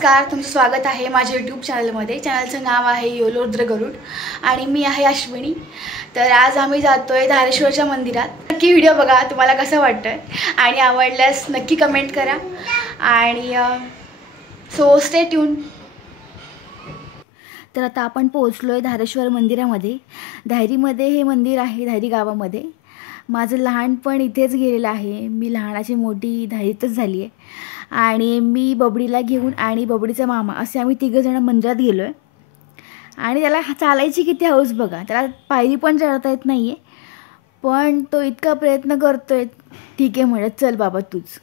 नमस्कार, तुमचं स्वागत आहे माझ्या यूट्यूब चॅनलमध्ये। चॅनलचं नाव आहे योलोद्र गरुड आणि मी आहे अश्विनी। तर आज आम्ही जातोय धारेश्वरच्या मंदिरात। नक्की व्हिडिओ बघा, तुम्हाला कसं वाटतंय आणि आवडल्यास नक्की कमेंट करा आणि सो स्टे ट्यून। तर आता आपण पोहोचलोय धारेश्वर मंदिरामध्ये। धायरीमध्ये हे मंदिर आहे, धायरी गावामध्ये। माझं लहानपण इथेच गेलेलं आहे। मी लहानाची मोठी धायरीतच झाली आहे आणि मी बबडीला घेऊन आणि बबडीचा मामा असे आम्ही तिघंजण मंदिरात गेलो आहे। आणि त्याला चालायची किती हौस बघा, त्याला पायरी पण चढता येत नाही आहे, पण तो इतका प्रयत्न करतोय। ठीक आहे म्हणत, चल बाबा तूच।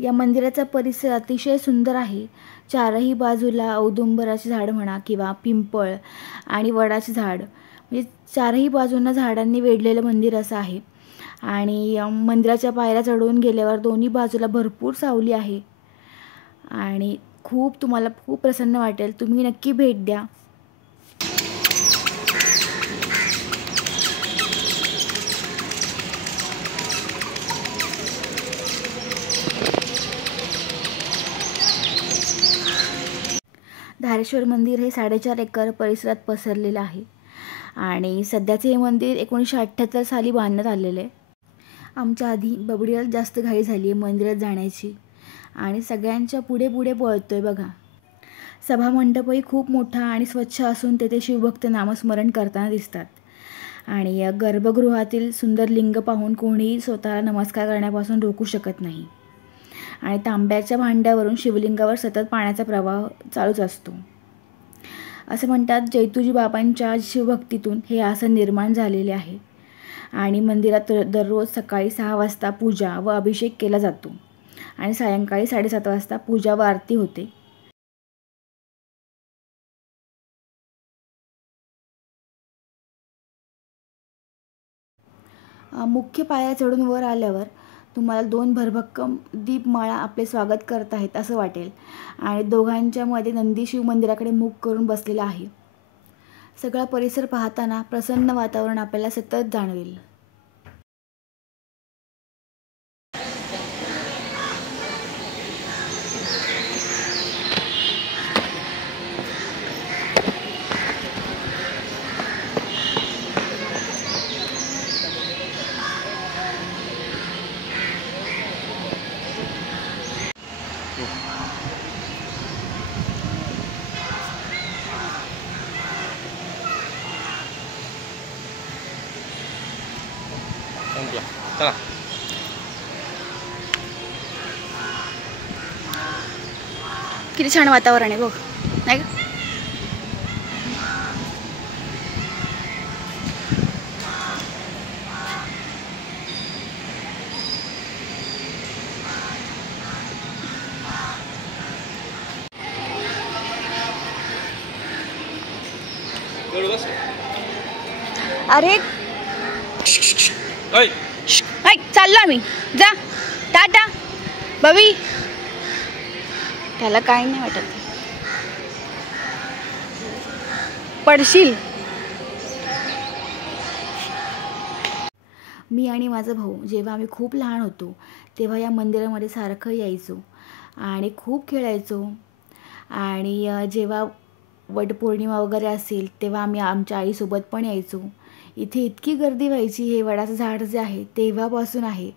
या मंदिराचा परिसर अतिशय सुंदर आहे। चारही बाजूला औदुंबराचे झाड म्हणा किंवा पिंपळ आणि वडाचे झाड, म्हणजे चारही बाजूंना झाडांनी वेढलेलं मंदिर असं आहे। आणि मंदिराच्या पायऱ्या चढून गेल्यावर दोन्ही बाजूला भरपूर सावली आहे आणि तुम्हाला खूप प्रसन्न वाटेल। तुम्ही नक्की भेट द्या। धारेश्वर मंदिर हे 4.5 एकर परिसरात पसरलेलं आहे आणि सध्याचे हे मंदिर 1978 साली बांधण्यात आलेले आहे। आमच्या आधी बबडीला जास्त घाई झाली आहे मंदिरात जाण्याची आणि सगळ्यांच्या पुढे पुढे पळतोय बघा। सभामंडपही खूप मोठा आणि स्वच्छ असून तेथे शिवभक्त नामस्मरण करताना दिसतात आणि गर्भगृहातील सुंदर लिंग पाहून कोणीही स्वतःला नमस्कार करण्यापासून रोखू शकत नाही। आणि तांब्याच्या भांड्यावरून शिवलिंगावर सतत पाण्याचा प्रवाह चालूच असतो। असं म्हणतात जैतुजी बाबांच्या शिवभक्तीतून हे आसन निर्माण झालेले आहे आणि मंदिरात दररोज सकाळी 6 वाजता पूजा व अभिषेक केला जातो आणि सायंकाळी 7:30 वाजता पूजा व आरती होते। मुख्य पायऱ्या चढून वर आल्यावर तुम्हाला 2 भरभक्कम दीपमाळा आपले स्वागत करत आहेत असं वाटेल आणि दोघांच्या मध्ये नंदी शिव मंदिराकडे मुख करून बसलेला आहे। सगळा परिसर पाहताना प्रसन्न वातावरण आपल्याला सतत जाणवेल। चला किती छान वातावरण आहे बघ, नाही का? अरे चाललो आम्ही, जा टाटा बबी। त्याला काही नाही वाटत, पडशील। मी आणि माझा भाऊ जेव्हा आम्ही खूप लहान होतो तेव्हा या मंदिरामध्ये सारखं यायचो आणि खूप खेळायचो। आणि जेव्हा वटपौर्णिमा वगैरे असेल तेव्हा आम्ही आमच्या आईसोबत पण यायचो। इथे इतकी गर्दी व्हायची। हे वडाचं झाड जे आहे तेव्हापासून आहे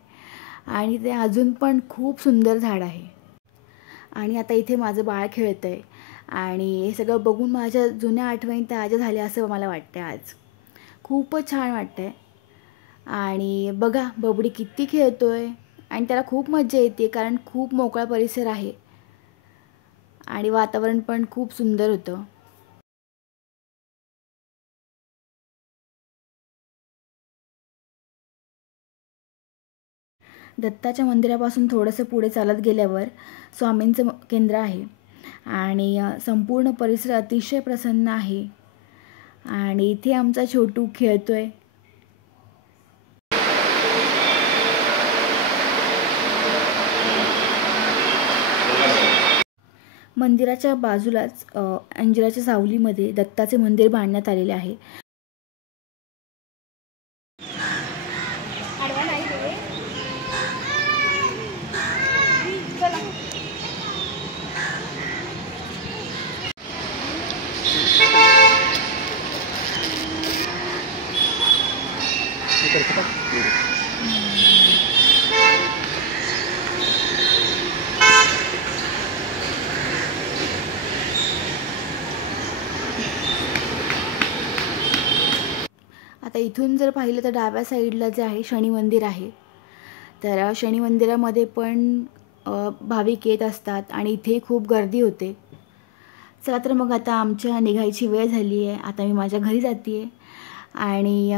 आणि ते अजून पण खूप सुंदर झाड आहे। आणि आता इथे माझं बाळ खेळतं आहे आणि हे सगळं बघून माझ्या जुन्या आठवणी ताज्या झाल्या असं मला वाटतं। आज खूपच छान वाटतं आहे आणि बघा बबडी किती खेळतो आहे आणि त्याला खूप मजा येते कारण खूप मोकळा परिसर आहे आणि वातावरण पण खूप सुंदर होतं। दत्ताच्या मंदिरापासून थोडंसं पुढे चालत गेल्यावर स्वामींचं केंद्र आहे आणि संपूर्ण परिसर अतिशय प्रसन्न आहे आणि इथे आमचा छोटू खेळतोय। मंदिराच्या बाजूलाच अंजिराच्या सावलीमध्ये दत्ताचे मंदिर बांधण्यात आलेले आहे। आता इथून जर पाहिलं तर डाव्या साईडला जे आहे शनी मंदिर आहे. तर शनी मंदिरामध्ये पण भाविक येत असतात आणि इथे खूप गर्दी होते. चला तर मग आता आमच्या निघायची वेळ झाली आहे. आता मी माझ्या घरी जाते आहे आणि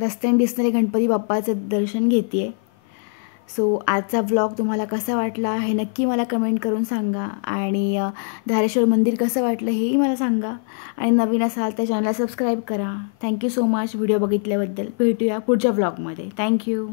रस्त्याने दिसणारे गणपती बाप्पाचं दर्शन घेते आहे. सो आजचा व्लॉग तुम्हाला कसा वाटला हे नक्की मला कमेंट करून सांगा आणि धारेश्वर मंदिर कसं वाटलं हेही मला सांगा आणि नवीन असाल तर चॅनलला सबस्क्राईब करा. थँक्यू सो मच व्हिडिओ बघितल्याबद्दल. भेटूया पुढच्या व्लॉगमध्ये. थँक्यू.